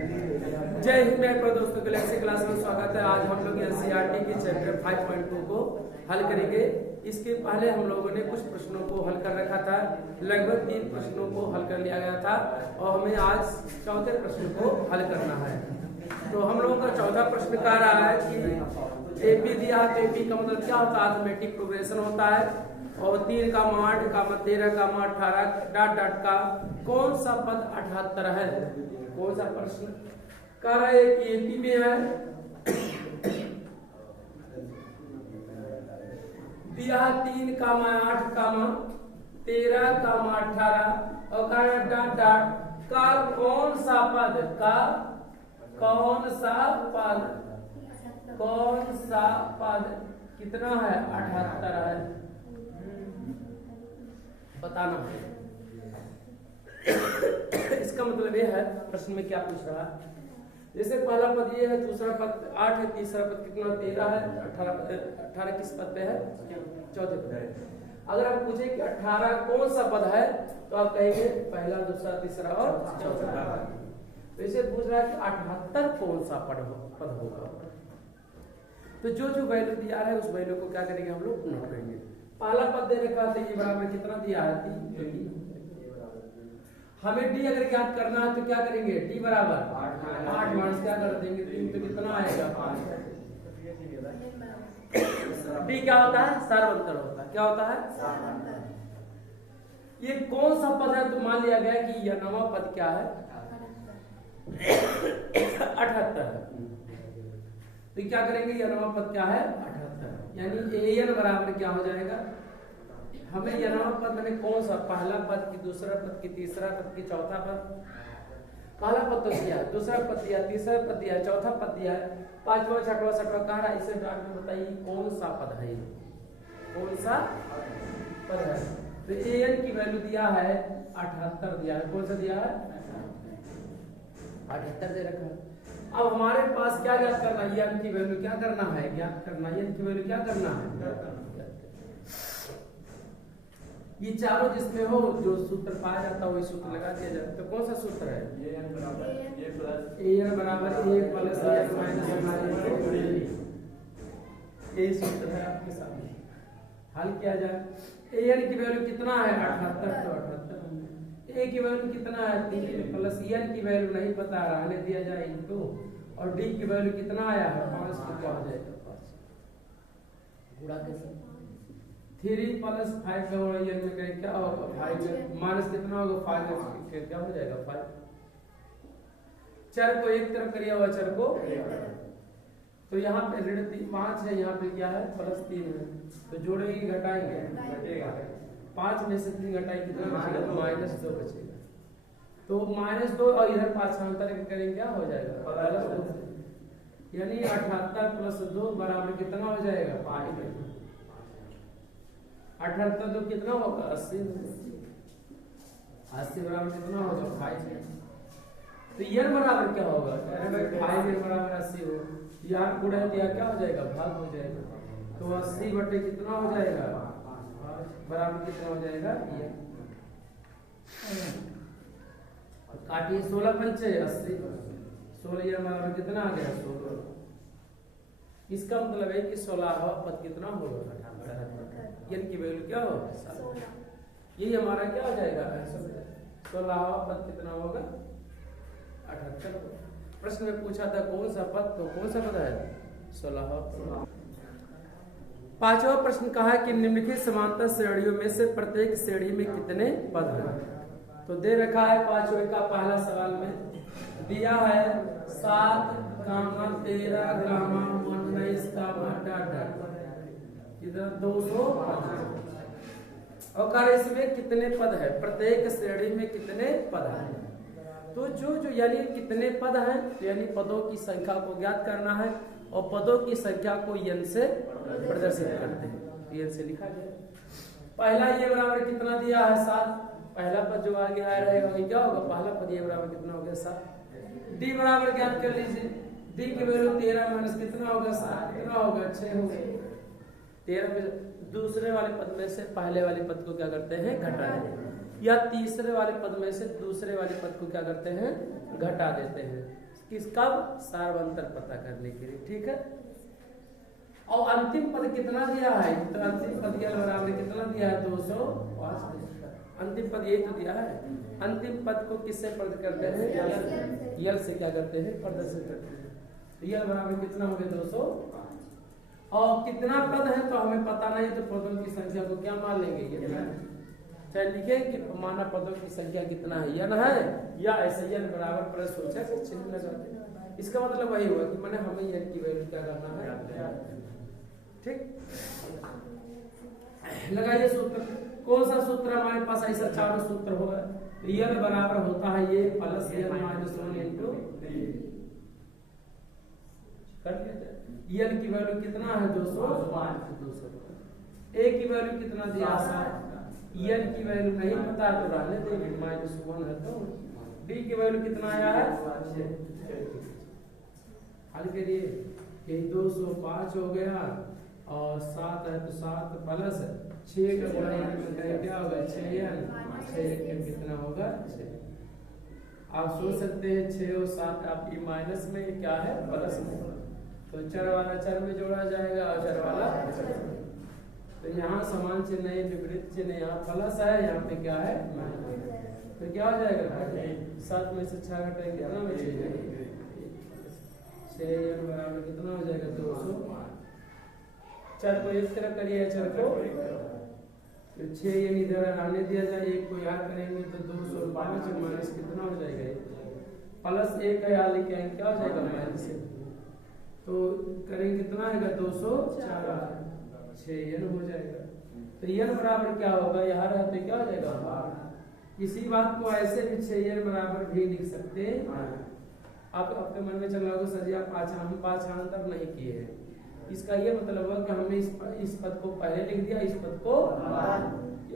जय हिंद मेरे प्यारे दोस्तों, गैलेक्सी क्लास में स्वागत है। आज हम लोग एनसीईआरटी के चैप्टर 5.2 को हल करेंगे। इसके पहले हम लोगों ने कुछ प्रश्नों को हल कर रखा था, लगभग 3 प्रश्नों को हल कर लिया गया था और हमें आज चौथे प्रश्न को हल करना है। तो हम लोगों का चौथा प्रश्न कह रहा है कि एपी दिया है तो एपी का मतलब क्या होता है? अर्थमेटिक प्रोग्रेशन होता है। और 3 का 8 का 13 का 18 डॉट डॉट का कौन सा पद 78 है? कौन सा प्रश्न कह रहा है कि एपी में है दिया 3 का 8 का 13 का 18 और कह रहा डॉट डॉट का कौन सा पद का कौन सा पद कितना है? 78 है, बताना है। इसका मतलब यह है प्रश्न में क्या पूछ रहा है। जैसे पहला पद ये है, दूसरा पद 8 है, तीसरा पद कितना 13 है, 18 किस पद पे है? चौथे पद है। अगर आप पूछे कि 18 कौन सा पद है तो आप कहेंगे पहला, दूसरा, तीसरा और चौथा। तो इसे पूछ रहा है कि 78 कौन सा पद होगा। तो जो वैल्यू दिया है उस वैल्यू को क्या करेंगे हम लोग नोट करेंगे। पहला पद दे रखा है ये बराबर कितना दिया है? 3। हमें डी अगर ज्ञात करना है तो क्या करेंगे? डी बराबर 8 माइनस क्या कर देंगे? 3 तो कितना आएगा? 5। डी क्या होता है? सार्वंतर होता है। क्या होता है? ये कौन सा पद है? तो मान लिया गया कि यह नवा पद क्या है? 78 है। तो क्या करेंगे? यह नवा पद क्या है? 78। यानी an बराबर क्या हो जाएगा? हमें यह नवा पद मैंने कौन सा? पहला पद की, दूसरा पद की, तीसरा पद की, चौथा पद। पहला पद तो दिया है, दूसरा पद दिया, तीसरा पद दिया, चौथा पद दिया है, 5वां, 6वां, 7वां कह रहा है। इसे डाल के बताइए कौन सा पद है? कौन सा पद है? तो an की वैल्यू दिया है 78 दिया है। कौन सा दिया है? 78 दे रखा है। अब हमारे पास क्या ज्ञात करना है? n की वैल्यू क्या करना है? ज्ञात करना है। n की वैल्यू क्या करना है? ये चारों जिसमें हो जो सूत्र पाया जाता है वही सूत्र लगा दिया जाता है। तो कौन सा सूत्र है? an बराबर a प्लस n माइनस यही सूत्र है आपके सामने। हल किया जाए। an की वैल्यू कितना है? 78। तो 78 a की वैल्यू कितना है? 3 प्लस n की वैल्यू नहीं पता, रहने दिया जाए इनको। और d की वैल्यू कितना आया है? 5। तो क्या हो जाएगा? 5 गुणा कैसे? 3 प्लस 5 का गुणा n में करें क्या होगा? 5 माइनस कितना होगा? 5 फिर क्या हो जाएगा? 5। चर को एक तरफ करिए हुआ चर को, तो यहाँ पे ऋण 5 है, यहाँ पे क्या है? प्लस 3 है। तो जोड़ेंगे घटाएंगे? घटेगा। 5 में से 3 घटाएंगे कितना बचेगा? -2 बचेगा। तो -2 और इधर 5 अंतर करेंगे क्या हो जाएगा? +2। यानी 78 प्लस 2 बराबर कितना हो जाएगा? 5। 78 तो कितना होगा? 80। 80 बराबर कितना होगा? 5। तो n बराबर क्या होगा? 5 बराबर 80 हो, यहाँ गुणा दिया क्या हो जाएगा? भाग हो जाएगा। तो 80 बटे कितना हो जाएगा? बराबर कितना हो जाएगा? काटिए 16 पंचे 80। 16 बराबर कितना आ गया? 16। इसका मतलब है कि 16वां पद कितना होगा? 78। n की वैल्यू क्या होगा? 16। यही हमारा क्या हो जाएगा? 16वां पद कितना होगा? 78। प्रश्न में पूछा था कौन सा पद, तो कौन सा पद है? 16वां। 5वां प्रश्न कहा कि निम्नलिखित समांतर श्रेणियों में से प्रत्येक श्रेणी में कितने पद हैं? तो दे रखा है 5वें का पहला सवाल में दिया है 7, 13, 19, इधर 200 और कार्य इसमें कितने पद है? प्रत्येक श्रेणी में कितने पद हैं? तो जो यानी कितने पद हैं, तो यानी पदों की संख्या को ज्ञात करना है और पदों की संख्या को n से प्रदर्शित करते हैं। तो n से लिखा गया। पहला ये बराबर कितना दिया है? 7। पहला पद जो आगे आया रहेगा वही क्या होगा? पहला पद ये बराबर कितना हो गया? 7। d बराबर ज्ञात कर लीजिए। d की वैल्यू 13 माइनस कितना होगा? 7। कितना होगा? 6 होगा। 13 में दूसरे वाले पद में से पहले वाले पद को क्या करते हैं? घटा देते हैं। या तीसरे वाले पद में से दूसरे वाले पद को क्या करते हैं? घटा देते हैं। किस कब सार्वंतर पता करने के लिए, ठीक है। और अंतिम पद कितना दिया है, तो अंतिम पद यल बराबर कितना दिया है 205। अंतिम पद यही तो दिया है। अंतिम पद को किससे प्रदर्शित करते हैं, यल से क्या करते हैं, प्रदर्शित करते हैं। तो यल बराबर कितना हो गया 200। और कितना पद है तो हमें पता नहीं, तो पदों की संख्या को क्या मान लेंगे, ये चाहे लिखे कि माना पदों की संख्या कितना है, यन है, या ऐसे यन बराबर प्लस सोचा से चिन्ह लगाते हैं। इसका मतलब वही हुआ कि मैंने हमें यन की वैल्यू क्या करना है, ठीक। लगाइए सूत्र, कौन सा सूत्र हमारे पास, ऐसा चारों सूत्र होगा। तो यल बराबर होता है ये प्लस यल माइनस 1 इंटू कर लिया। यल की वैल्यू कितना है 205, 200। ए की वैल्यू कितना दिया है, यल की वैल्यू नहीं पता तो रहने देंगे, -1 है। तो डी की वैल्यू कितना आया है, हल करिए, यही 205 हो गया और 7 है तो 7 प्लस 6 का गुणा में क्या होगा 6n, 6 कितना होगा 6। आप सोच सकते हैं 6 और 7 आपकी माइनस में क्या है, प्लस में, तो चर वाला चर में जोड़ा जाएगा और चर वाला, तो यहाँ समान चिन्ह है, विपरीत चिन्ह, यहाँ प्लस है, यहाँ पे क्या है, तो क्या हो जाएगा 7 में से 6 घटाएंगे कितना में 6 बराबर कितना हो जाएगा 200। चर को इस तरह करिए, चर को तो 6 ये इधर आने दिया जाए, एक को याद करेंगे तो 205 माइनस कितना हो जाएगा, प्लस 1 का याद लेके आएंगे क्या हो जाएगा माइनस, तो करेंगे कितना आएगा 204, 6n हो जाएगा। तो n बराबर क्या होगा, यहाँ रहा तो क्या हो जाएगा। इसी बात को ऐसे भी 6n बराबर भी लिख सकते हैं। आप आपके मन में चल रहा होगा सर जी आप पाँचांतर नहीं किए हैं, इसका ये मतलब हुआ कि हमने इस पद को पहले लिख दिया, इस पद को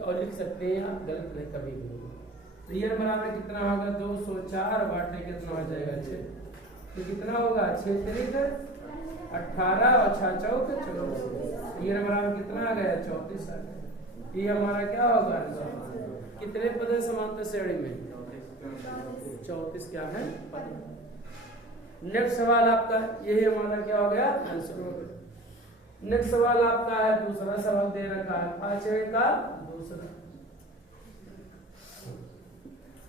और लिख सकते हैं, आप गलत नहीं कभी भी। तो n बराबर कितना होगा 204 बाटे कितना हो जाएगा 6, तो कितना होगा 6 तारीख 18 और 6 चौक 24, ये बराबर कितना आ गया 34 आ गया। ये हमारा क्या होगा, कितने पद है समांतर श्रेणी में 34 क्या है। नेक्स्ट सवाल आपका यही हमारा क्या हो गया आंसर हो गया। नेक्स्ट सवाल आपका है, दूसरा सवाल दे रखा है 5वें का दूसरा,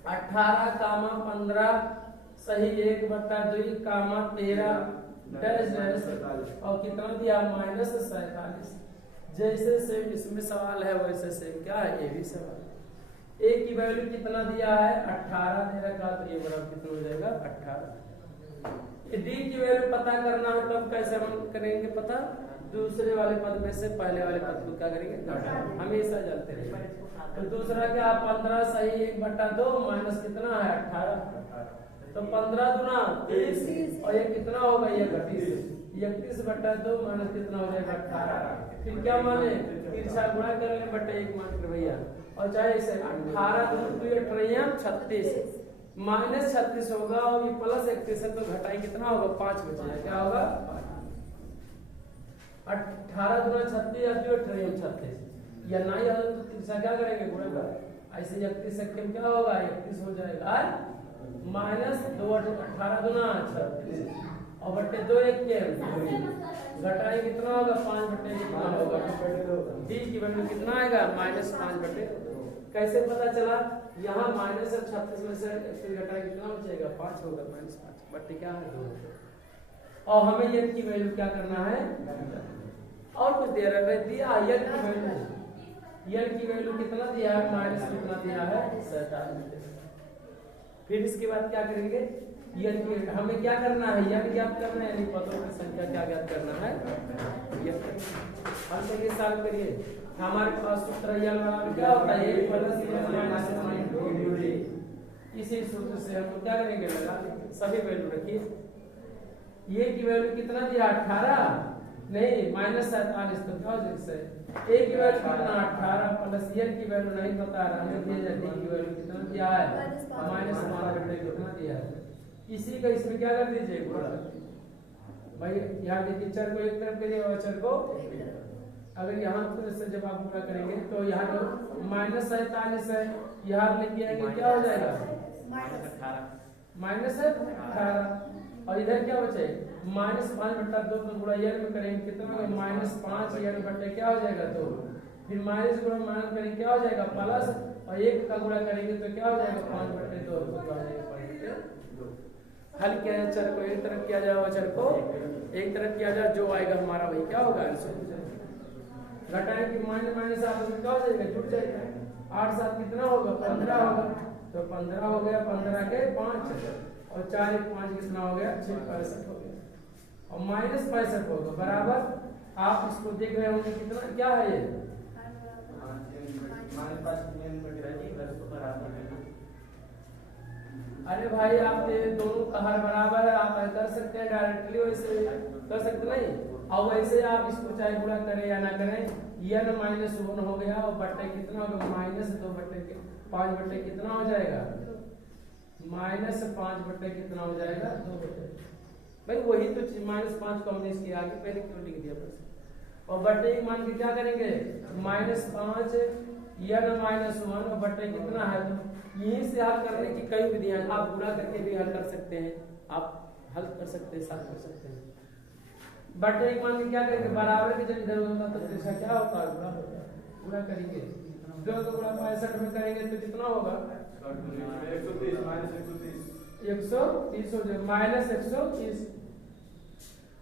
18, 15 सही 1/2, 13 डैश डैश और कितना दिया -47। जैसे सेम इसमें सवाल है वैसे सेम क्या है ये भी सवाल। ए की वैल्यू कितना दिया है 18 दे रखा, तो ये बराबर कितना हो जाएगा 18। डी की वैल्यू पता करना है तब कैसे हम करेंगे पता, दूसरे वाले पद में से पहले वाले पद को क्या करेंगे, हमेशा चलते रहेंगे। तो दूसरा क्या 15 सही 1/2 माइनस कितना है 18, तो 15 दूना 30 और ये कितना होगा ये 31/2 माइनस कितना हो जाएगा 18। फिर क्या माने तिरछा गुणा कर ले बटे 1 मात्र भैया, और चाहे इसे 18 दूना 36 माइनस 36 होगा और ये प्लस 31 है तो घटाई कितना होगा 5 बचेगा, क्या होगा 18 दूना 36 या 36 या ना ही तो तिरछा क्या करेंगे गुणा कर, ऐसे 31 से क्या होगा 31 हो जाएगा माइनस 2 18 दूना 36 और बटे 2 1 के घटाई कितना होगा 5 बटे कितना होगा डी की वैल्यू कितना आएगा -5 बटे। कैसे पता चला, यहाँ -36 में से घटाई कितना बचेगा 5 होगा, -5 बटे क्या है 2। और हमें n की वैल्यू क्या करना है, और कुछ दे रहा है दिया n की वैल्यू कितना दिया है माइनस कितना दिया है 47। फिर इसके बाद क्या करेंगे n की हमें क्या करना है n ज्ञात करना है, यानी पदों की संख्या क्या ज्ञात करना है। हम चलिए सॉल्व करिए, हमारे पास सूत्र n बराबर क्या होता है a प्लस -1 इसी सूत्र से हम क्या करेंगे लगा सभी वैल्यू रखिए। ये की वैल्यू कितना दिया 18 नहीं -47, तो क्या हो जाएगा ए की वैल्यू कितना 18 प्लस n की वैल्यू नहीं बता रहा हमें दिया जाती की वैल्यू कितना दिया है -5 कितना दिया है। इसी का इसमें क्या कर दीजिए भाई, यहाँ देखिए चर को एक तरफ करिए और चर को अगर यहाँ से जब आप पूरा करेंगे तो यहाँ जो -47 है यहाँ लेके आएंगे क्या हो जाएगा -18 और इधर क्या बचे -5/2 को गुणा n में करेंगे कितना होगा -5 n बटे क्या हो जाएगा 2, फिर माइनस गुणा माइनस करेंगे क्या हो जाएगा प्लस, और 1 का गुणा करेंगे तो क्या हो जाएगा 5/2 तो क्या हो जाएगा 5/2। हल किया जाए चर को एक तरफ किया जाए, चर को एक तरफ किया जाए, जो आएगा हमारा वही क्या होगा आंसर। घटाएं कि माइनस माइनस आपस में क्या हो जाएगा जुड़ जाएगा, 8 7 कितना होगा 15 होगा, तो 15 हो गया, 15 के 5 और 4 1 5 कितना हो गया 6 65 हो गया, और -65 होगा बराबर। आप इसको देख रहे होंगे कितना क्या है ये अरे भाई आप ये दोनों का हर बराबर है, आप कर सकते हैं डायरेक्टली, वैसे कर सकते नहीं, और वैसे आप इसको चाहे गुणा करें या ना करें, n -1 हो गया और बट्टे कितना होगा -2/5 बट्टे कितना हो जाएगा -5 बट्टे कितना हो जाएगा 2 बट्टे। भाई वही तो चीज -5 को हमने इसके आगे पहले क्यों लिख दिया बस, और बट्टे की मान के क्या करेंगे -5 n -1 और बट्टे कितना है, तो यहीं से हल करने की कई विधियां, आप गुणा करके भी हल कर सकते हैं, आप हल कर सकते हैं, साथ कर सकते हैं। बट्टे की मान के क्या करेंगे बराबर के जब इधर होगा तो इसका क्या होता है गुणा होता है, गुणा करेंगे 2 को गुणा 65 में करेंगे तो कितना होगा 130 हो जाएगा -130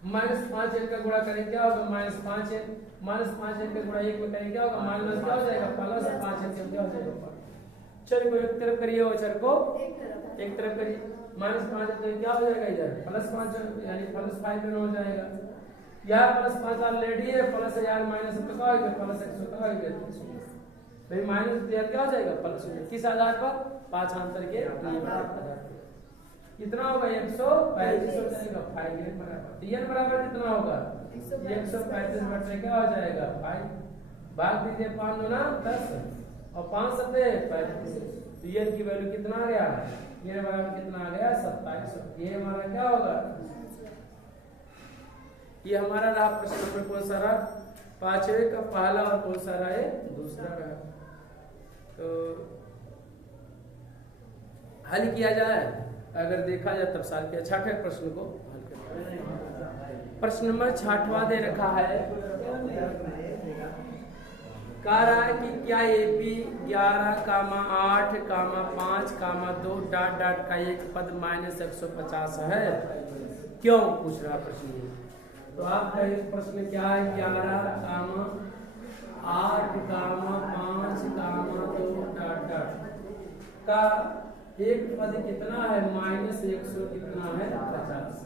-5 n का गुणा करेंगे क्या होगा -5 n -5 n का गुणा 1 में करेंगे क्या होगा माइनस क्या हो जाएगा प्लस 5 n क्या हो जाएगा। चर को एक तरफ करिए और चर को एक तरफ करिए, -5 तो क्या हो जाएगा इधर +5 यानी +5 में हो जाएगा, यहाँ +5 ऑलरेडी है, प्लस यार माइनस तो क्या होगा +100 का होगा, फिर माइनस यार क्या हो जाएगा प्लस, किस आधार पर 5 अंतर के आधार पर कितना होगा 135 हो जाएगा 5 n बराबर, तो n बराबर कितना होगा 135 बटे क्या हो जाएगा 5, भाग दीजिए 5 दूना 10 और 5 सते 35, तो n की वैल्यू कितना आ गया, n बराबर कितना आ गया 27। ये हमारा क्या होगा, ये हमारा रहा प्रश्न नंबर कौन सा रहा 5वें का पहला और कौन सा रहा है दूसरा रहा। तो हल किया जाए, अगर देखा जाए तब साल के 6वें प्रश्न को हल करते। प्रश्न नंबर 6वां दे रखा है, कह रहा है कि क्या AP 11, 8, 5, 2 डॉट डॉट का एक पद -150 है, क्यों पूछ रहा प्रश्न। तो आपका एक प्रश्न क्या है 11, 8, 5, 2 डॉट डॉट का एक पद कितना है -100 कितना है 50।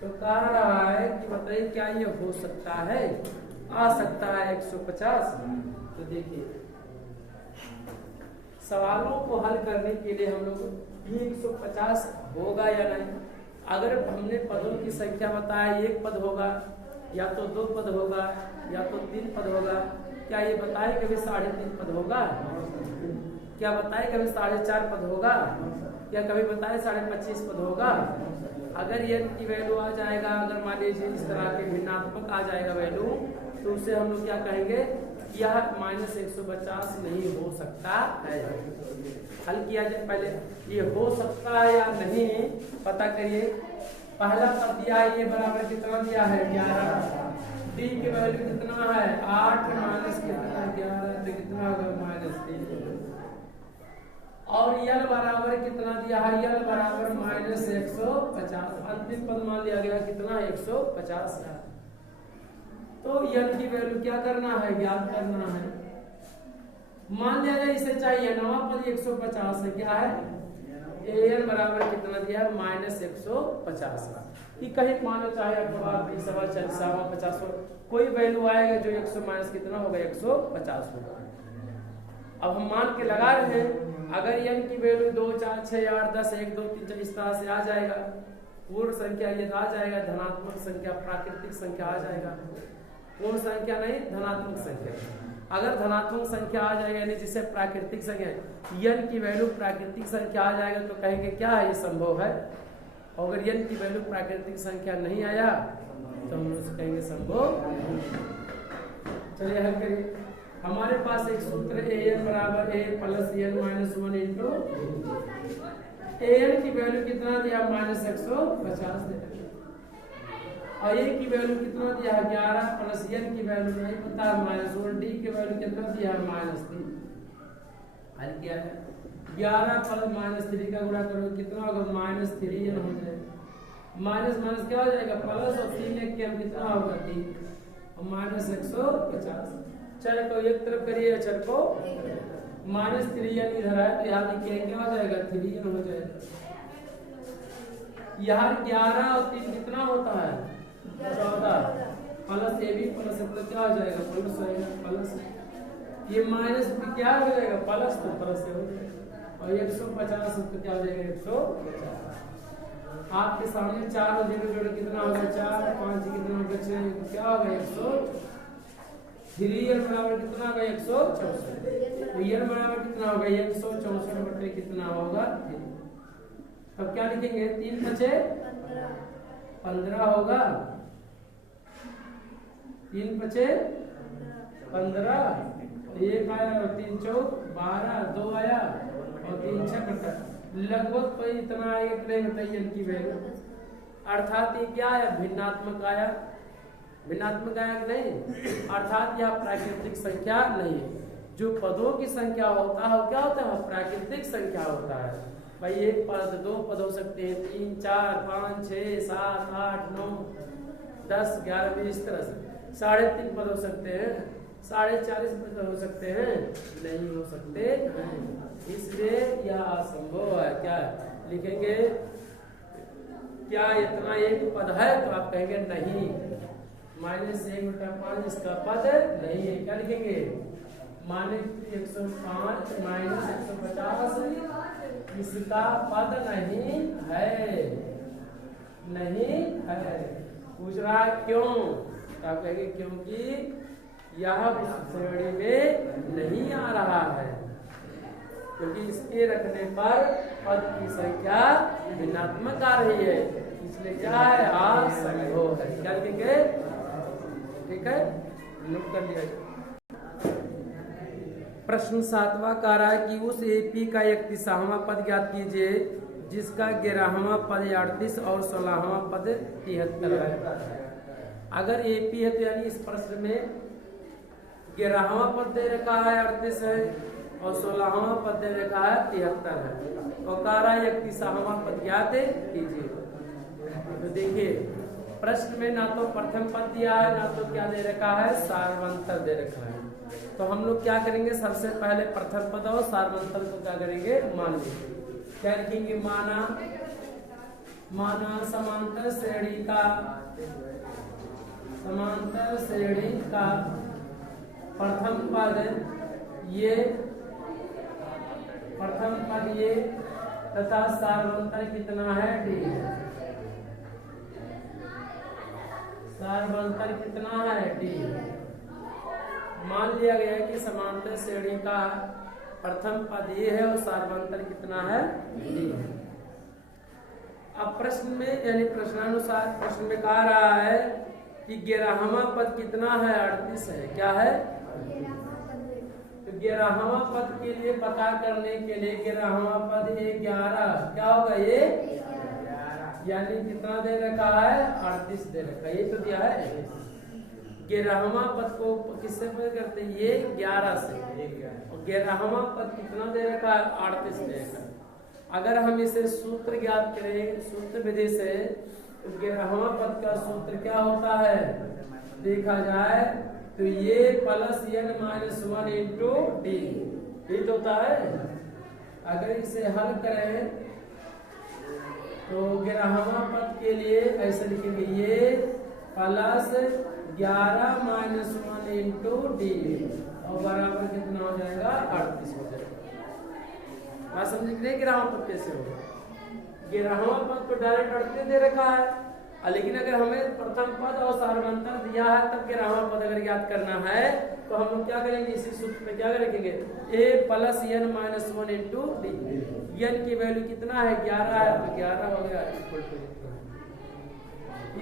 तो कह रहा है कि बताइए क्या ये हो सकता है, आ सकता है 150। तो देखिए सवालों को हल करने के लिए हम लोग 150 होगा या नहीं, अगर हमने पदों की संख्या बताया, एक पद होगा या तो 2 पद होगा या तो 3 पद होगा, क्या ये बताए कभी 3.5 पद होगा, क्या बताए कभी 4.5 पद होगा, क्या कभी बताए 25.5 पद होगा। अगर n की वैल्यू आ जाएगा, अगर मान लीजिए इस तरह के भिन्नात्मक आ जाएगा वैल्यू, तो उसे हम लोग क्या कहेंगे यह -150 नहीं हो सकता है। हल किया जाए, पहले ये हो सकता है या नहीं पता करिए। पहला पद दिया है, ये बराबर कितना दिया है 11, d की वैल्यू कितना है 8 माइनस कितना 11, तो कितना होगा -3, और यल बराबर कितना दिया है, यल बराबर -150, अंतिम पद मान लिया गया कितना 150 है। तो यल की वैल्यू क्या करना है, ज्ञात करना है। मान लिया जाए इसे चाहिए, नवा पद 150 है, क्या है an बराबर कितना दिया है -150। कि कहीं मानो चाहे 20, 40, 50, कोई वैल्यू आएगा जो 100 माइनस कितना होगा 150 होगा। अब हम मान के लगा रहे हैं, अगर n की वैल्यू 2, 4, 6, 8, 10, 1, 2, 3, 4 इस तरह से आ जाएगा, पूर्ण संख्या ये आ जाएगा, धनात्मक संख्या, प्राकृतिक संख्या आ जाएगा, पूर्ण संख्या नहीं धनात्मक संख्या। अगर धनात्मक संख्या आ जाएगा यानी जिसे प्राकृतिक संख्या n की वैल्यू प्राकृतिक संख्या आ जाएगा, तो कहेंगे क्या है ये संभव है। और अगर n की वैल्यू प्राकृतिक संख्या नहीं आया तो हम उससे कहेंगे संभव नहीं। चलिए हल करिए। हमारे पास एक सूत्र an बराबर a plus n -1 into an की वैल्यू कितना दिया -150 दे रखा, और a की वैल्यू कितना दिया 11 प्लस n की वैल्यू नहीं पता -1, d की वैल्यू कितना दिया -3। हल किया है 11 प्लस -3 का गुणा करो कितना होगा -3n हो जाएगा, माइनस माइनस क्या हो जाएगा प्लस, और 3 एक के हम कितना होगा 3 और -150। चर को एक तरफ करिए, चर को -3n इधर है तो यहाँ लिखिए क्या हो जाएगा 3n हो जाएगा। यहाँ 11 और 3 कितना होता है 14 प्लस ab प्लस तो क्या हो जाएगा प्लस होएगा, प्लस ये माइनस भी क्या हो जाएगा प्लस, तो प्लस से हो जाएगा, और 150 तो क्या हो जाएगा 150। आपके सामने 4 और 0 जोड़ कितना होगा 4, 5 कितना होगा 6, क्या होगा 100। 3n बराबर कितना होगा 164, तो n बराबर कितना होगा 164 बटे कितना होगा 3। अब क्या लिखेंगे 3 बचे 15 होगा, 3 बचे 15, 1 आया और 3 चौक 12, 2 आया और 3 6 कटा, लगभग तो इतना आएगा कि नहीं बताइए n की वैल्यू, अर्थात ये क्या है भिन्नात्मक आया, भिन्नात्मक आया कि नहीं, अर्थात यह प्राकृतिक संख्या नहीं है। जो पदों की संख्या होता है वो क्या होता है प्राकृतिक संख्या होता है। भाई एक पद 2 पद हो सकते हैं, 3 4 5 6 7 8 9 10 11 20 इस तरह से, 3.5 पद हो सकते हैं, 40.5 पद हो सकते हैं, नहीं हो सकते नहीं, इसलिए यह असंभव है। क्या लिखेंगे, क्या इतना एक पद है, तो आप कहेंगे नहीं, -1/5 इसका पद नहीं है। क्या लिखेंगे -105 -150 इसका पद नहीं है, नहीं है। पूछ रहा क्यों, तो आप कहेंगे क्योंकि यह उस श्रेणी में नहीं आ रहा है, क्योंकि इसके रखने पर पद की संख्या भिन्नात्मक आ रही है, इसलिए क्या है असंभव है। क्या लिखेंगे, ठीक है नोट कर लिया। प्रश्न 7वां कह रहा है कि उस एपी का 31वां पद ज्ञात कीजिए जिसका 11वां पद 38 और 16वां पद 73 है। अगर एपी है तो यानी इस प्रश्न में 11वां पद दे रखा है 38 है और 16वां पद दे रखा है 73 है, तो कह रहा है 31वां पद ज्ञात कीजिए। तो देखिए प्रश्न में ना तो प्रथम पद दिया है ना तो क्या दे रखा है सार्वंतर दे रखा है, तो हम लोग क्या करेंगे सबसे पहले प्रथम पद और सार्वंतर को क्या करेंगे मान लेंगे। क्या लिखेंगे माना समांतर श्रेणी का प्रथम पद ये तथा सार्वंतर कितना है d, सार्वंतर कितना है d। मान लिया गया है कि समांतर श्रेणी का प्रथम पद ये है और सार्वंतर कितना है d। अब प्रश्न में यानी प्रश्नानुसार प्रश्न में कहा रहा है कि 11वां पद कितना है 38 है, क्या है, तो 11वां पद के लिए पता करने के लिए 11वां पद 11 क्या होगा ये यानी कितना दे रखा है 38 दे रखा है, ये तो दिया है। 11वां पद को किससे पद करते हैं ये 11 से, और 11वां पद कितना दे रखा है 38 दे रखा है। अगर हम इसे सूत्र ज्ञात करें सूत्र विधि से तो 11वां पद का सूत्र क्या होता है देखा जाए तो ये प्लस n -1 इंटू डी तो होता है। अगर इसे हल करें तो 11वां पद के लिए ऐसे लिखेंगे ये प्लस 11 -1 इंटू डी और बराबर कितना हो जाएगा 38 हो जाएगा। बात समझ नहीं 11वां पद कैसे होगा, 11वां पद तो डायरेक्ट 38 दे रखा है, लेकिन अगर हमें प्रथम पद और सार्वंतर दिया है तब 11वां पद अगर याद करना है तो हम लोग क्या करेंगे इसी सूत्र में क्या रखेंगे a plus n -1 into D. n की वैल्यू कितना है 11 है तो 11 हो गया इक्वल टू,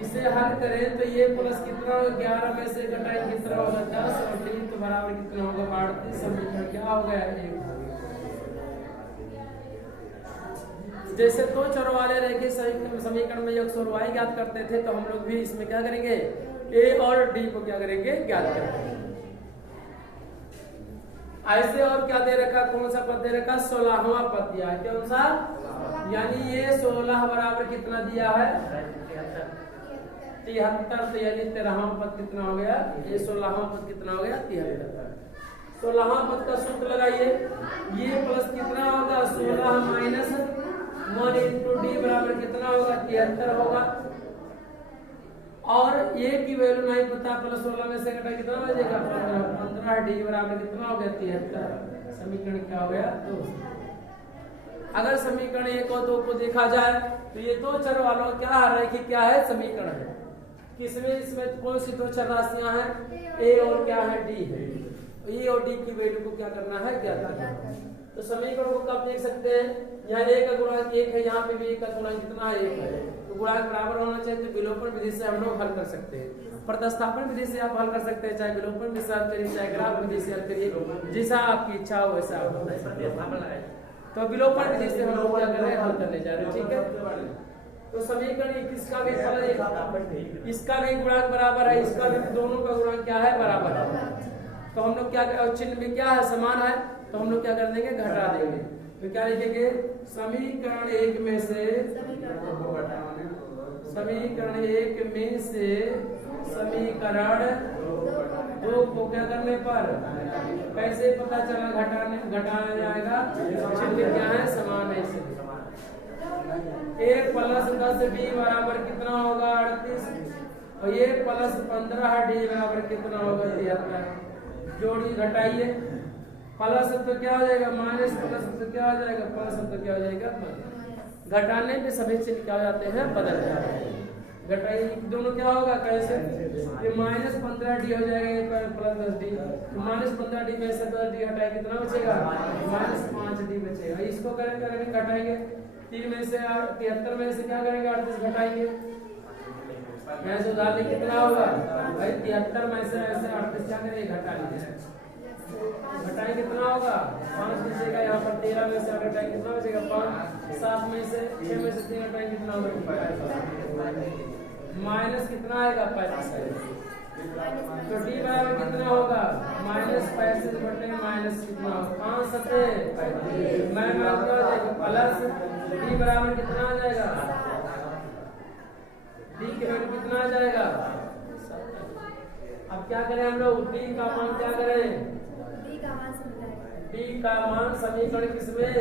इसे हल करें तो ये प्लस कितना होगा 11 में से घटाएंगे कितना होगा 10 और डी तो बराबर कितना होगा 38 समीकरण क्या हो गया 1। जैसे दो चरों वाले रेखीय समीकरण में x और y ज्ञात करते थे, तो हम लोग भी इसमें क्या करेंगे, a और d को क्या करेंगे, ज्ञात करेंगे। ऐसे और क्या दे रखा, कौन सा पद दे रखा, 16वां पद दिया है। कौन सा, यानी ये 16 बराबर कितना दिया है, 73। तो यानी 13वां पद कितना हो गया, ये 16वां पद कितना हो गया, 73। 16वां पद का सूत्र लगाइए, ये प्लस कितना होगा, 16 माइनस 1 इंटू डी बराबर कितना होगा, 73 होगा। और ये की वैल्यू नहीं पता, प्लस 16 में से घटा कितना बचेगा, 15 डी बराबर कितना हो गया, 73। समीकरण क्या हो गया, 2। अगर समीकरण 1 और 2 को देखा जाए तो ये दो चर वालों क्या आ रहा है कि क्या है, समीकरण है। किसमें, इसमें कौन सी दो चर राशियां हैं, ए और क्या है, डी है। ए और डी की वैल्यू को क्या करना है, ज्ञात करना है। तो समीकरण को कब देख सकते हैं, यहाँ ए का गुणांक 1 है, यहाँ पे भी ए का गुणांक कितना है, 1 है। तो गुणांक बराबर होना चाहिए, तो विलोपन विधि से हम लोग हल कर सकते हैं। प्रतिस्थापन विधि से आप हल कर सकते हैं, चाहे विलोपन विधि से हल करिए, चाहे ग्राफ विधि से हल करिए, जैसा आपकी इच्छा हो वैसा आप। तो विलोपन विधि से हम लोग क्या कर रहे हैं, हल करने जा रहे हैं, ठीक है। तो समीकरण किसका भी फलन, इसका भी गुणांक बराबर है, इसका भी, दोनों का गुणांक क्या है, बराबर है। तो हम लोग क्या, चिन्ह भी क्या है, समान है, तो हम लोग क्या कर देंगे, घटा देंगे। तो क्या लिखेंगे, समीकरण 1 में से, समीकरण 1 में से समीकरण 2 को क्या करने पर, कैसे पता चला, घटाना जाएगा, चिन्ह क्या है, समान है, इसलिए 1 प्लस 10 डी बराबर कितना होगा, 38। और ये प्लस 15 डी बराबर कितना होगा, 73। जोड़ी घटाइए, प्लस तो क्या हो जाएगा, माइनस, प्लस तो क्या हो जाएगा, प्लस तो क्या हो जाएगा, घटाने पे सभी चिन्ह क्या हो जाते हैं, बदल जाते हैं। घटाइए, दोनों क्या होगा, कैसे, ये माइनस 15 डी हो जाएगा, ये प्लस 10 डी। तो माइनस 15 डी में से 10 डी हटाए कितना बचेगा, माइनस 5 डी बचेगा। इसको करेंगे, घटाएंगे, 3 में से 73 में से क्या करेंगे, 38 घटाएंगे, यहाँ से उधार कितना होगा भाई, 73 में से ऐसे 38 क्या करेंगे, घटा लीजिए, घटाएं कितना होगा, 5 बचेगा, यहाँ पर 13 में से घटाएं कितना बचेगा, 5। 7 में से 6 में से 3 घटाएं कितना होगा, माइनस कितना आएगा, 35 आएगा। तो डी बराबर कितना होगा, माइनस 35 बटे माइनस कितना होगा, 5 सते मैं क्या हो जाएगा, प्लस डी बराबर कितना आ जाएगा, डी की वैल्यू कितना आ जाएगा। अब क्या करें हम लोग, डी का मान क्या करें, डी का मान समीकरण किसमें,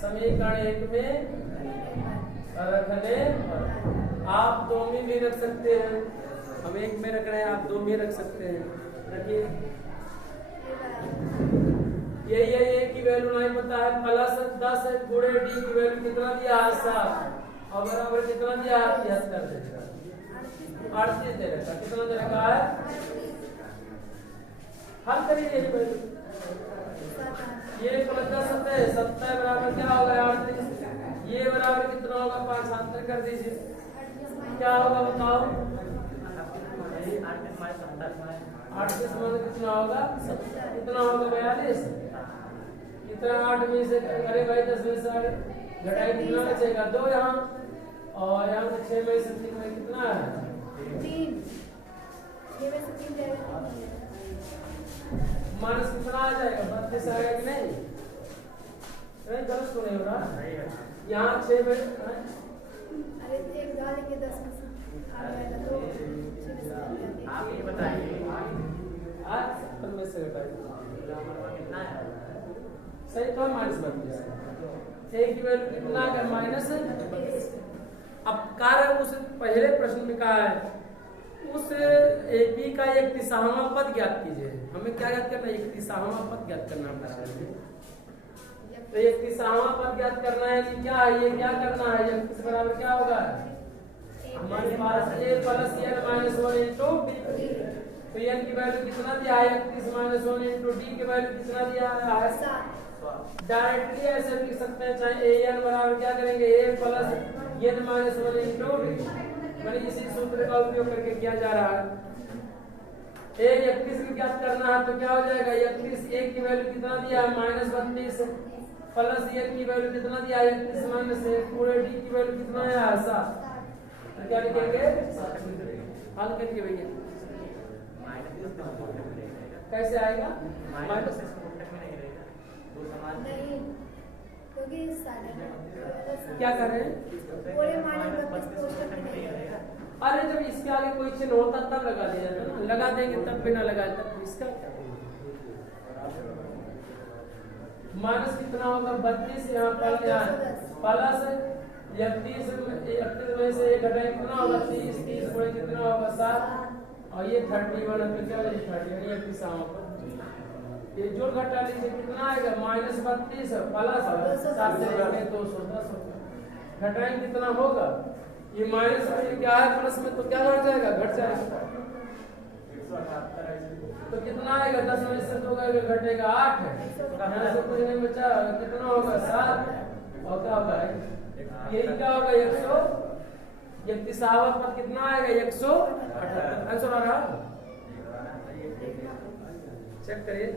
समीकरण 1 में रखने, आप 2 में भी रख सकते हैं, हम 1 में रख रहे हैं, आप 2 में रख सकते हैं, रखिए। ये की वैल्यू नहीं पता है, प्लस 10 गुणे डी की वैल्यू कितना दिया है, 7, और बराबर कितना दिया है, 73 38 दे रखा, कितना दे रखा है, हल करिए। ये प्लस 10 है, 70 बराबर क्या होगा, 38। ये बराबर कितना होगा, 5 अंतर कर दीजिए, क्या होगा बताओ, 38 में कितना होगा, कितना होगा, 42। कितना 8 में से, अरे भाई 10 में से घटाई कितना बचेगा, 2 यहाँ, और यहाँ से 6 में से 3 में कितना है, 3। माइनस कितना आ जाएगा, 32 आएगा कि नहीं, गलत तो नहीं हो रहा, यहाँ 6 में, अरे एक डाल के 10 में से आ जाएगा, तो आप ये बताइए, आज 70 में से घटाइए कितना है, सही तो है, माइनस 32। ए की वैल्यू कितना है, माइनस। अब कार्य उस पहले प्रश्न में कहा है, उस एपी का 31वां पद ज्ञात कीजिए। हमें क्या ज्ञात करना है, 31वां पद ज्ञात करना है। तो 31वां पद ज्ञात करना है, क्या है ये, क्या करना है, 31 बराबर क्या होगा, हमारे पास a plus n minus 1 into D. तो n की वैल्यू कितना दिया है, 31 माइनस 1 इंटू डी की वैल्यू कितना दिया है, 7। डायरेक्टली ऐसे लिख सकते हैं, चाहे a n बराबर क्या करेंगे, a plus n minus 1 into D, मैंने इसी सूत्र का उपयोग करके किया जा रहा है। a 31 की ज्ञात करना है, तो क्या हो जाएगा, 31 a की वैल्यू कितना दिया है, माइनस 32, प्लस n की वैल्यू कितना दिया है 31 माइनस 1 पूरे d की वैल्यू कितना है 7। तो क्या लिखेंगे हल करके भैया कैसे आएगा माइनस नहीं क्योंकि क्या कर रहे हैं अरे जब इसके आगे कोई चिन्ह होता तब लगा दिया जाता ना लगा देंगे तब बिना लगाए तब इसका क्या माइनस कितना होगा 32 यहाँ पर प्लस 31 में से एक घटाएं कितना होगा 30 30 में कितना होगा 7 और ये 31 तो क्या है 30 ये किसान पर ये जोड़ घटा लीजिए कितना आएगा -32 प्लस 7 से घटाएं 210 घटाएं कितना होगा ये माइनस में क्या है प्लस में तो क्या घट जाएगा तो कितना आएगा 10 में से 2 घटेगा 8 यहाँ से कुछ नहीं बचा कितना होगा 7 और क्या होगा यही क्या होगा 131 पर कितना आएगा 178 आंसर आ रहा चेक करिए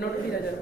नोट किया जाए